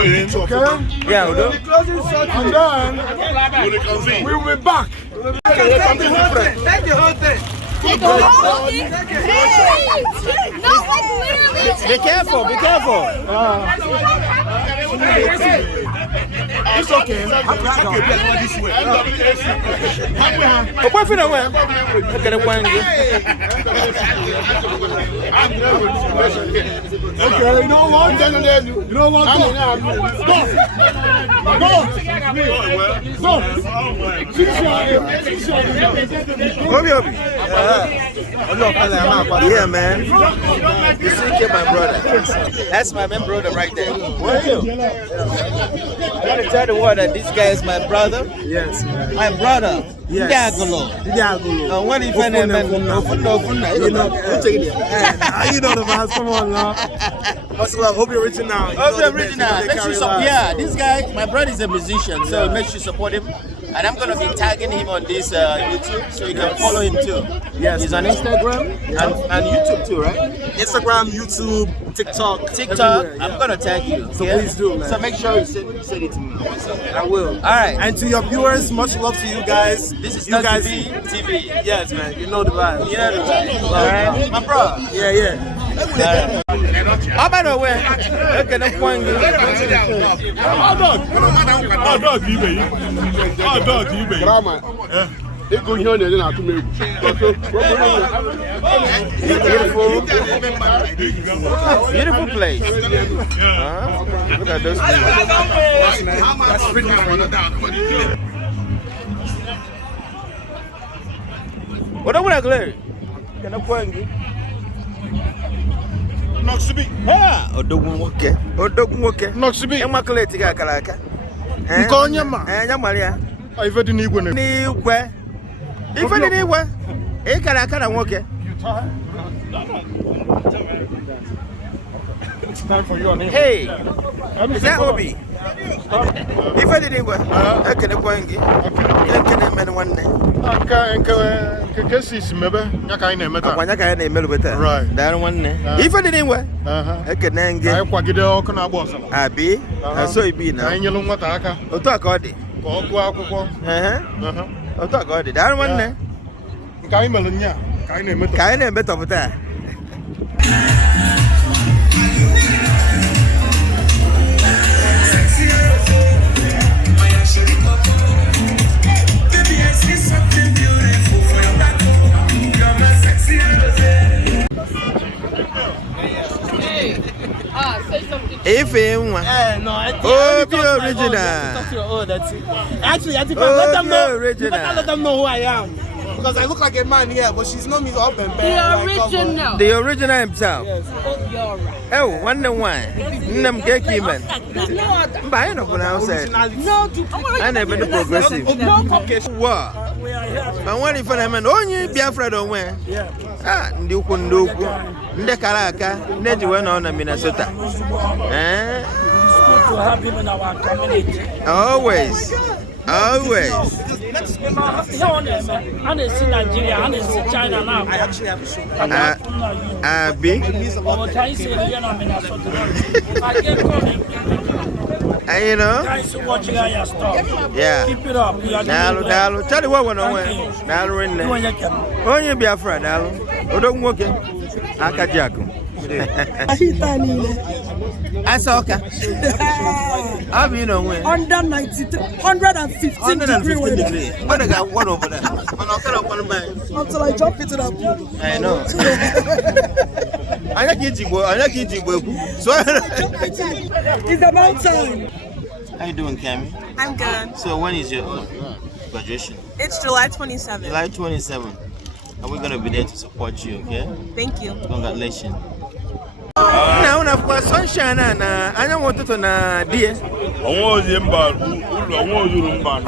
Okay? Yeah, we do. And then we will be back. Take the whole thing. Take the whole thing. Take the whole thing? Hey! No, like literally. Be careful, be careful. It's okay. Oh, boyfriend, away. Look at the one. Okay, you know what? You know what? Go. Obi. Yeah, man. You see, my brother. That's my main brother right there. Where are you? I want to tell the world that this guy is my brother. Yes, man. My brother. Yes. Diagolo. What if I name You know the vibes. Come on now. Much love. Hope you're reaching out. Make sure yeah, this guy, my brother is a musician, so make sure you support him. And I'm gonna be tagging him on this YouTube, so you can follow him too. Yes, he's on Instagram and YouTube too, right? Instagram, YouTube, TikTok. I'm gonna tag you. So please do, man. So make sure you send it to me. I will. All right. And to your viewers, much love to you guys. This is Noxyb TV. Yes, man. You know the vibe. You know the vibe. All right, my bro. Yeah. How about the way? Okay, no point. Beautiful place. Look at those people. What are we going to do? Noxyb. Odogun woke. Noxyb. Immaculate Gakalaka. Nkeonyema. Nyamalia. Ife di n'igwe. N'igwe. Ife di n'igwe. Kalaka na nwoke. It's time for you on here. Hey. Is that Obi? Ife di n'igwe. Ekene kwangi. Ekene men wanne. Nke si mebe nya ka anyị na-eme taa. Akwanya ka anyị na-eme lubeta. Right. Daalụ nwanne. Ife di n'igwe. Ekene nge. Anyị kwagide ọkụ na-agba ọsala. Abi. So ibi na. Anyị nyelu nwata aka. Otu aka ọ dị. Ka ọ gụọ akwụkwọ. Otu aka ọ dị. Daalụ nwanne. Nke anyị mere nya ka anyị na-eme taa. Ka anyị na-eme tọpụta. If anyone, Obi original. Actually, I think let them know who I am. Because I look like a man here, but she's known me up and back. The original himself. Yes. You're right. Oh, 1 and 1. Nam keki man. But I don't pronounce it. No, I never been progressive. What? I want if I man only Biafra don't wear. Ah, Nduku. Ndekaraka, Nediwan on Minnesota. To have him in our community. Always. And it's in Nigeria, and it's in China now. I actually have a show. Big. You know? Guys watching your stuff. Yeah. Keep it up. Dalu. Tell you what we're doing. Dalu in there. Only Biafra, Dalu. Don't work it. Akajaku. That's okay. I'll be no way. Under 115 degrees. But I got one over there. Until I jump into that pool. I know. I like Igbo. So It's about time. how you doing, Cammy? I'm good. So when is your graduation? It's July 27th. July 27th. And we're going to be there to support you, okay? Thank you. Congratulations. Now, of course, sunshine and I don't want to know, dear. I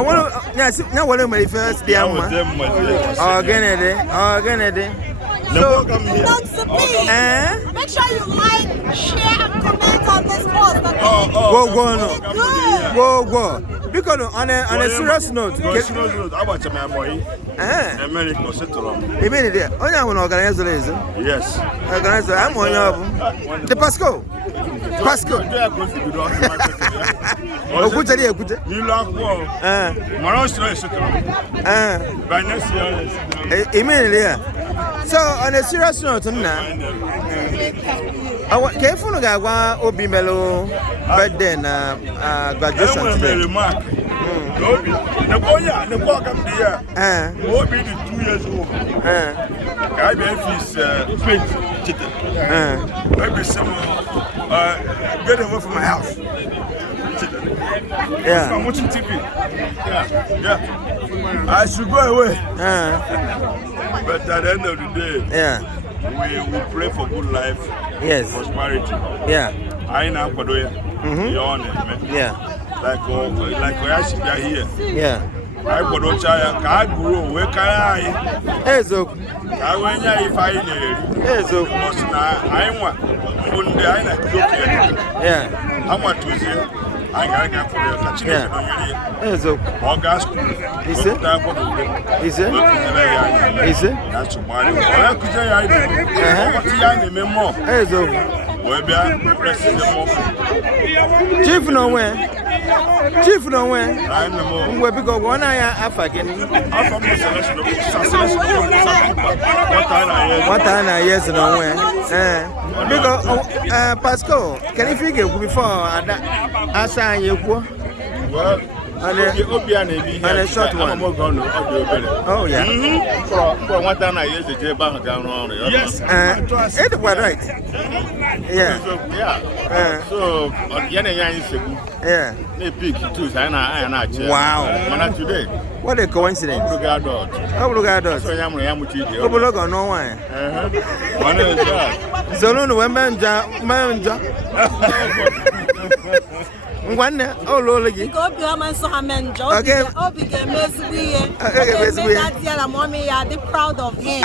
want to now what am I first? Dear, So, make sure you like, share, and comment on this post. Go. Because on a serious note, I watch my boy. America settle. You mean it? Only I want to organize the Yes. Organizer, I'm on your the Pasco. Pascal. Okuta di ekuta. You lock wall. By next year. Immediately. So on a serious note, careful ga obi melo birthday na graduation today. Obi, the boy come there. Obi is 2 years old. I have his print chicken. Maybe some get away from my house. Yeah. I'm watching TV. Yeah. I should go away. But at the end of the day, we pray for good life, prosperity. Yeah. I know what we are. Yeah. Like I should be here. Yeah. I go to China. I grow. Where can I? Ezo. I went here if I need. Ezo. I want. I yeah. How much was it? I got for the Ezo. August. Is it? Is it? Is it? That's why I could say I did. Ezo. Chief nowhere. Chief nowhere. I know. Where because one eye African. What time yes nowhere. Because Pascal, can you figure before I sign you? Well, and a short one. Oh yeah. For one time I used to get back down on it. Yes. It was right. Yeah. So yeah. They pick too. Wow. Today. What a coincidence. Oh, look at us. Oh, look on no one. So no women manja. One oh lologi. Okay. Proud of him. I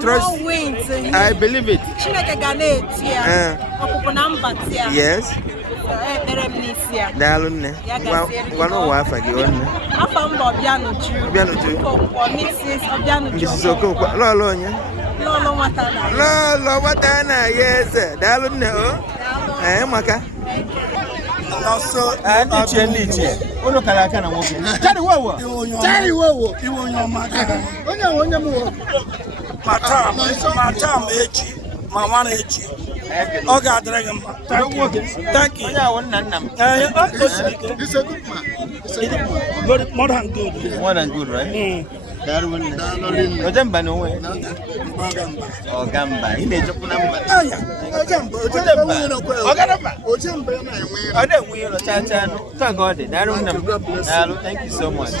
trust. I believe it. Yes. Dalunne. One wife again. Mrs. Oko. Lolo watana. Yes. Dalunne. Maka. Also, Ichie. Uno kalaka na woke. Tari wowo. Iwo nyoma. Onya mo. Matam echi. Mama echi. Oga dragon. Thank you. Onya won nannam. It's a good man. More than good. More than good, right? Darwin. Ojamba no way. Ogamba. Ine jokuna mba. Ojamba na enwe. Ode wiro chacha no. Thank God. Darwin nam. Hello, thank you so much.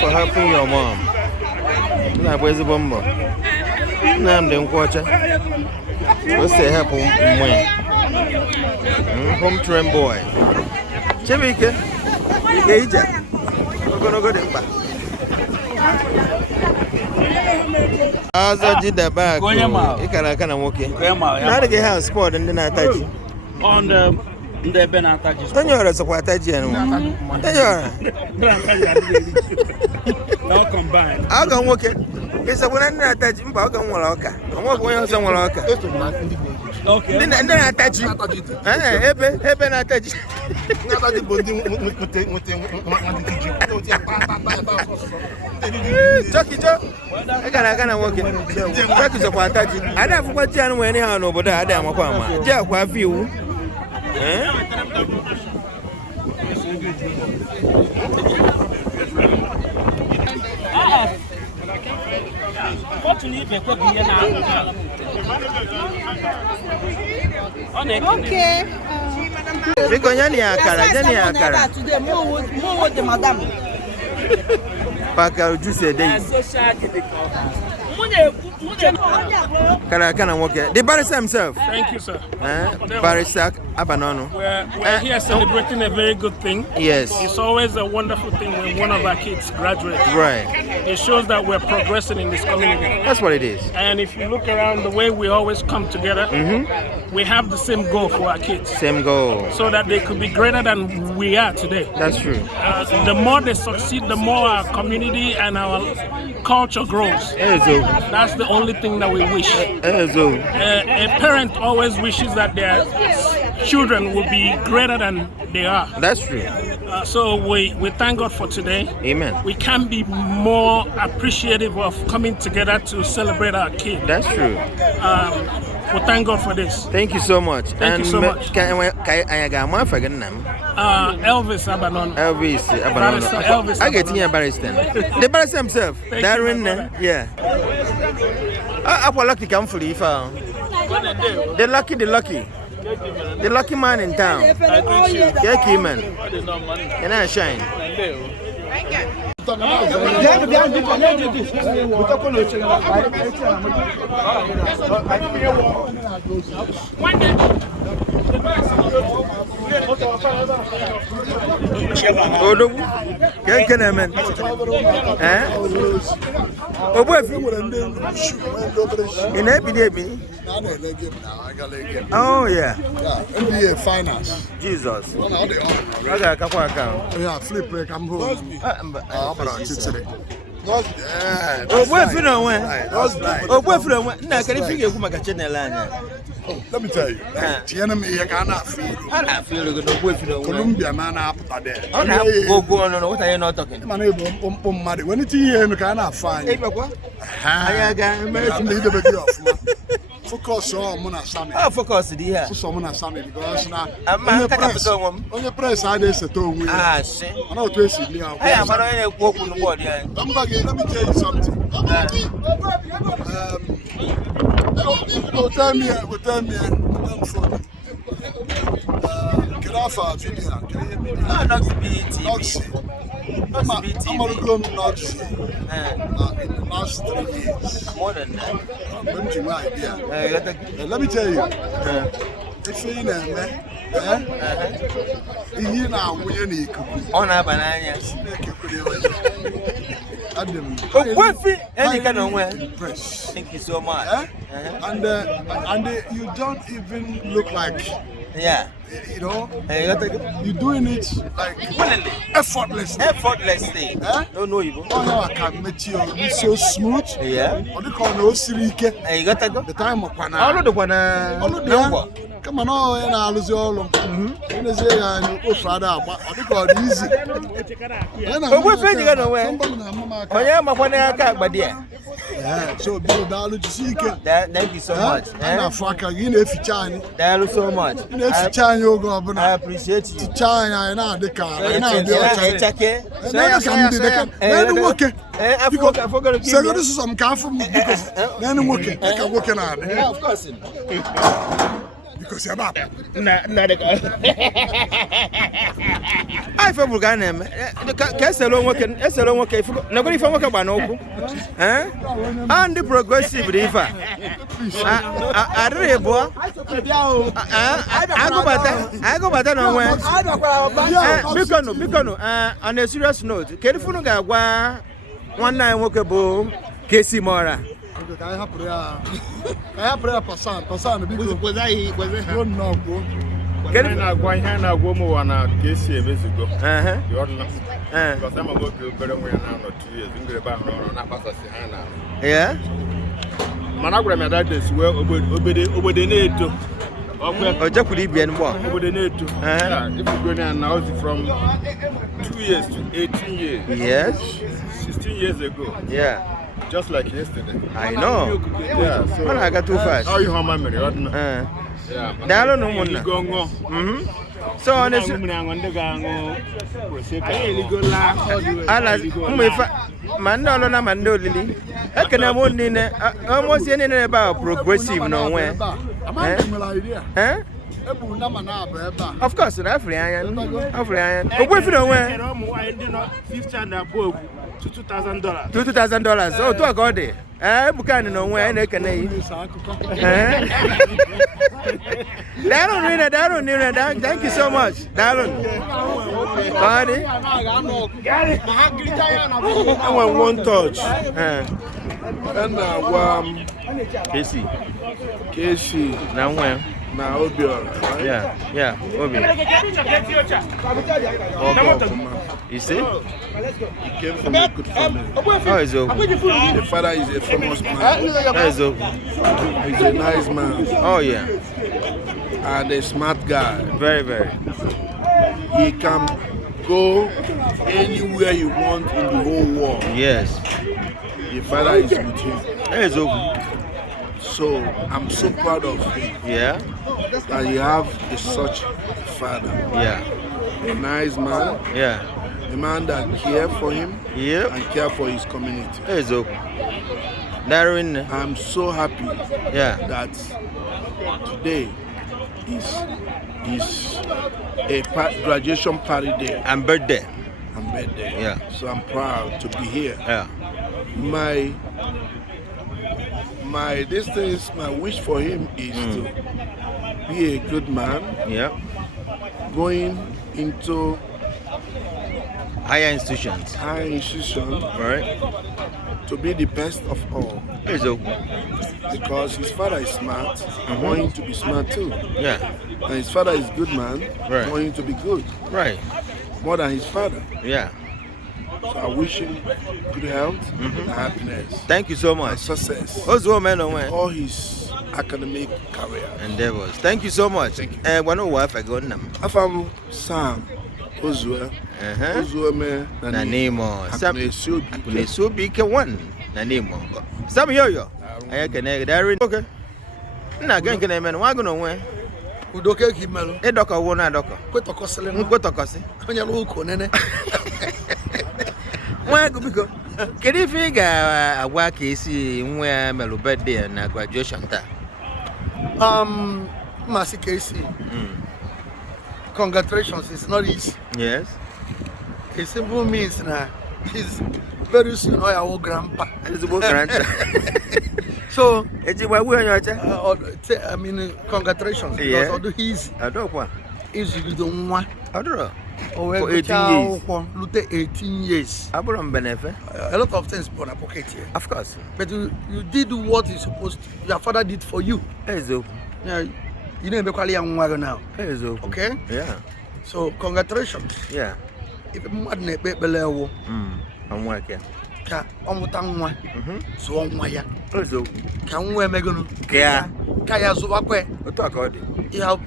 For helping your mom. Na bwezi bombo. Na mde nkwacha. What's the help mwe? Home train boy. Chebike. Ikeija. Ogonogo de mba. Aza jida back. Ikara kana nwoke. Na de ha squad ndị na-ataji. On the Benataji. Onye ọrụ sokwa ataji enu. Onye ọrụ. Now combine. Aga nwoke. Isa bona ndị na-ataji mba ọ ga nwere ọka. Onwe onye ọzọ nwere ọka. Okay. Ndị na-ataji. Ebe na-ataji. Nobody bondi Chokicho. Ekana nwoke. Choki sokwa ataji. Ada afụkwa ji anu nwere ha n'obodo a ada amakwa ama. Ji akwa afọ iwu. Okay. Biko nyani akara. Today, more the madam. Paka juice dey. Karakana Woke. The barrister himself. Thank you, sir. Barrister Abanono. We're here celebrating a very good thing. Yes. It's always a wonderful thing when one of our kids graduates. Right. It shows that we're progressing in this community. That's what it is. And if you look around the way we always come together, we have the same goal for our kids. Same goal. So that they could be greater than we are today. That's true. The more they succeed, the more our community and our culture grows. That's the only thing that we wish. A parent always wishes that their children will be greater than they are. That's true. So we thank God for today. Amen. We can't be more appreciative of coming together to celebrate our kid. That's true. We thank God for this. Thank you so much. Thank you so much. Elvis Abanon. Elvis Abanon. Elvis I get here barrister. The barrister himself. Darren. Yeah. I lucky come for you. The lucky man in town. Yeah, key man. And I shine. Oh yeah. NBA finance. Jesus. Yeah, flip break. I'm home. Let me tell you, the enemy cannot feel. Colombia man up there. What are you not talking? When it's here, you cannot find. Focus on Mona Sammy. Focus here. Mona Sammy because now on your press, I just told me. I'm not wasting me. Let me tell you something. Tell me. Can I have a video? Noxyb TV. I'm going to go to Noxyb in the last 3 years. More than that. Let me tell you. If you know, you know, on a banana. Thank you so much. And you don't even look like, you know, you're doing it like effortlessly. No, you I can meet you. You're so smooth. Yeah. The time of come on, and I'll lose all of them. You say, I go father, but I got easy. So build down to see. Thank you so much. And I fuck again if you China. Thank you so much. If China, you go, I appreciate you. China, and I the car. And I check it. I forgot to so this is some car for me because then I'm working. I can work on it. Of course. Because you're up. I feel we're going to Castle working. Nobody from Wakabano. And the progressive river. I go better nowhere. On a serious note, California one night walkable Casey Mora. I have prayer person because was I don't know. Can I go and go more on a case years ago? You're not. Because I'm about to go away now 2 years. Yeah. Managram that is well over the NATO. Or Jacudi be and walk over the NATO. If you go now from 2 years to 18 years. Yes. 16 years ago. Yeah. Just like yesterday. I know. Yeah, so when I got too fast. How you home memory? Yeah. I don't know one. So on this Mandolona Mando Lily. I can almost any about progressive nowhere. Of course, African. Away from nowhere. $50 and above to $2,000. $2,000. Oh, to a god. Bukani no way, and I can Darren, thank you so much. Darren. Party. I want one touch. And Casey. Now when? Now Obio. Yeah, Obio. You see? He came from a good family. Oh, it's over. The father is a famous man. It's over. He's a nice man. Oh, yeah. And a smart guy. Very, very. He can go anywhere he wants in the whole world. Yes. The father is with him. It's over. So I'm so proud of him. Yeah. That you have such a father. Yeah. A nice man. Yeah. A man that cares for him. Yep. And care for his community. It's okay. Darren. I'm so happy. Yeah. That today is a graduation party day. And birthday. Yeah. So I'm proud to be here. Yeah. My wish for him is to be a good man. Yeah. Going into higher institutions. Right. To be the best of all. It's okay. Because his father is smart. I want him to be smart too. Yeah. And his father is good man. Right. I want him to be good. Right. More than his father. Yeah. So I wish him good health and happiness. Thank you so much. And success. All his academic career. Endeavors. Thank you so much. Thank you. Afam Sam Ozue. Ozue me Nanimo. Akunesubi ke one. Nanimo. Sam yoyo. Ayakene Darren. Okay. Na gan kene men wa gono we. Udoke kimelo. Edoka wo na doka. Kwetokosele. Nkwetokose. Onye lo uko nene. Why go can you figure a work is where Melo birthday and graduation time? Massey Casey. Congratulations, it's not easy. Yes. It simply means now he's very soon our grandpa. It's about grandpa. So it's why we are I mean congratulations because although he's I don't want for 18 years. 18 years. A lot of things put in a pocket here. Of course. But you did what you supposed to. Your father did for you. Yeah, you know be young now. Okay? Yeah. So congratulations. Yeah. If you mad na be belewo. I'm working. Ka omutanwa. So onwa ya. Ka nwa emegonu. Ka ya zo akwe. You have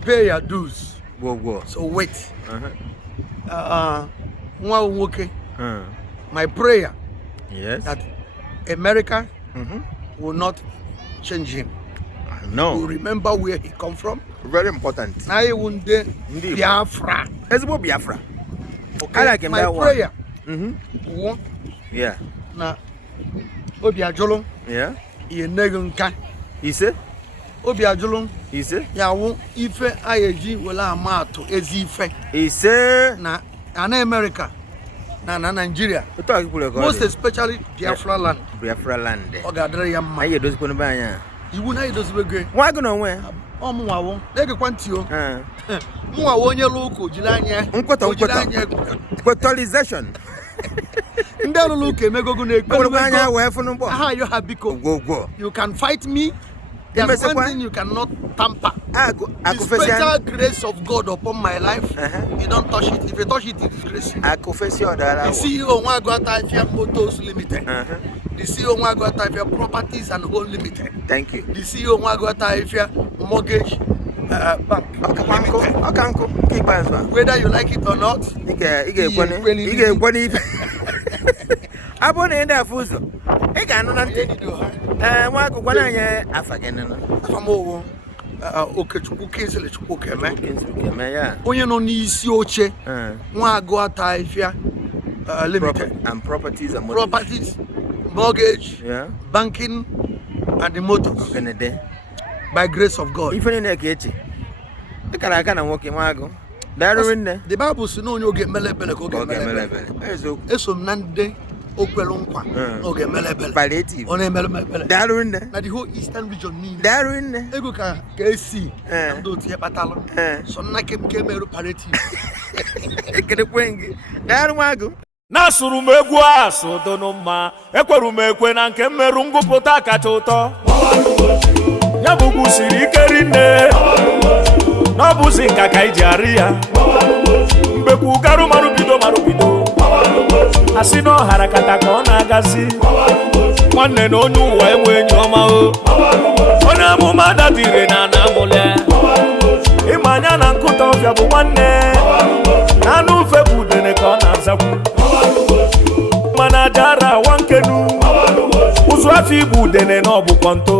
pay your dues. So wait. My prayer that America will not change him. No. Will remember where he come from. Very important. Now he won't Biafra. Biafra. Okay. I like him. My prayer. Yeah. Na Obi Ajolong. Yeah. He negunka. He said. Obi Ajolong. He said. Ya won ife ayeji wala amato ezi ife. He said. Na America. Na Nigeria. Most especially Biafra land. Biafra land. Ogadre ya ma. Aye dozi kono ba ya. Iwu na idozi begwe. Wa go no we. Omu wa won. Ege kwanti o. Mu wa won ye loko jilanya. Quotalization. Ndalo loke megogo na ekpe. Anya we funu bo. Aha you have biko. You can fight me. There's one thing you cannot tamper. The special grace of God upon my life. You don't touch it. If you touch it, it is grace. The CEO Wagwata Motors Limited. The CEO Wagwata Properties and Home Limited. Thank you. The CEO Wagwata Mortgage Bank. Whether you like it or not. Abone enda fuzo. Ega no nante. Wa ko kwana nya afagene no. Afamowo. Okechukwu Kinsele Chukwu Keme. Yeah. Onye no n'isi oche. Nwa agụ ata ifia limited and properties and mortgage, yeah, banking and the motors. By grace of God. Even in the kitchen. The Karakana walking wago. The Bible says no you get melebele go get melebele. Eso nande Okwelonqwa oge melebele palliative ona melebele darunne na the whole eastern region ni darunne ego ka esi ndo tie patalo so na kem meru palliative ekede kwengi darunwago na suru m egwu asụ dono mma ekweru m ekwe na nke mmerụ ngụpụta kacha ụtọ ya bụ ugwu siri ike rinne na ọ bụzi nka ka iji arị ya mbekwu garụ marubido asị na ọhara kata ka ọ na-agazi nwanne na onye ụwa enwe enyi ọma o onye amụma dadire na anamụle ịma anya na nkụta ọbịa bụ nwanne na anụ ufe bụ udene ka ọ na-azakwu mana jara wankenu ụzụ afọ igbu udene na ọbụkọ nto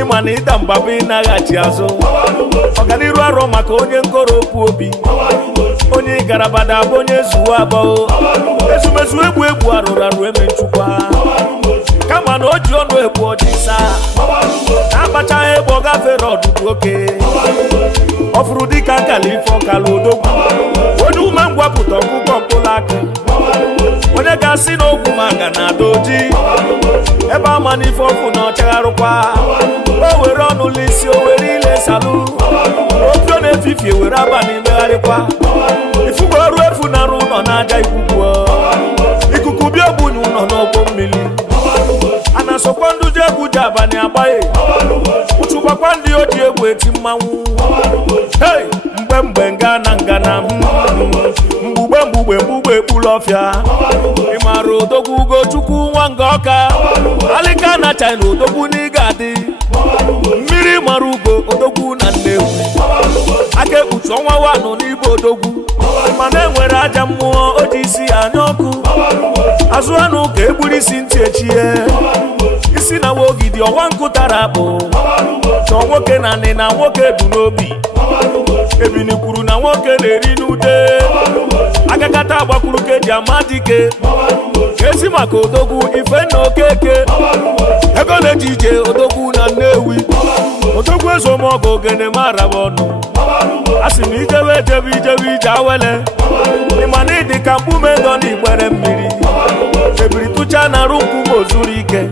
ịma na ịda mbaba ịnaghachi azụ ọganiru arọ maka onye nkoropu obi onye garabada bụ onye zuwa abụọ ezumezu egwu arụrụ eme nchukwa kama na o ji ọnụ egbu ọdịsa na-akpachaghị egbe ọ gafere ọdụdụ oke ọ fụrụ dịka nkala ife ọkala odogwu onye ume ngwapụta ọkụkọ mkpụrụ aka onye ga-asị na ogwu maga na ada oji ebe ama na ife ọkụ na ọchagharụkwa o were ọnụ lisi o were ile salụ opio na-efifie were abalị megharịkwa ifugo ọrụ efu na-arụ ụlọ n'aja ikuku bịa ogbunye ụlọ n'ọgbọ mmiri a na-asọkwa ndị ji egwu ji abalị agbaghị ụchụkwakwa ndị o ji egwu eti mmanwụ hei mgbe ngana mgbugbe ekpulu ọfịa ịmara odogwu ugochukwu nwa nga ọka alịka na China odogwu n'iga adị mmiri mara ugo odogwu na Nnewi aka ekpuchi ọnwa wanụ n'ibe odogwu mana enwere aja mmụọ o ji isi anya ọkụ azụ anụ ka egburu isi ntị echie isi na wogidi ọwa nkụtara akpụ chọọ nwoke na nị na nwoke du n'obi ebini kwuru na nwoke na-eri n'ude agakata agbakwuru ka eji ama dike ezi maka odogwu ife na okeke ego na-eji ije odogwu na Nnewi odogwu ezomọgụ ogene maraba ọnụ a sị na ijebe ije awele ịma na ịdị ka mkpume dọ n'igbere mmiri ebiri tụcha na arụ nkwụ ozuru ike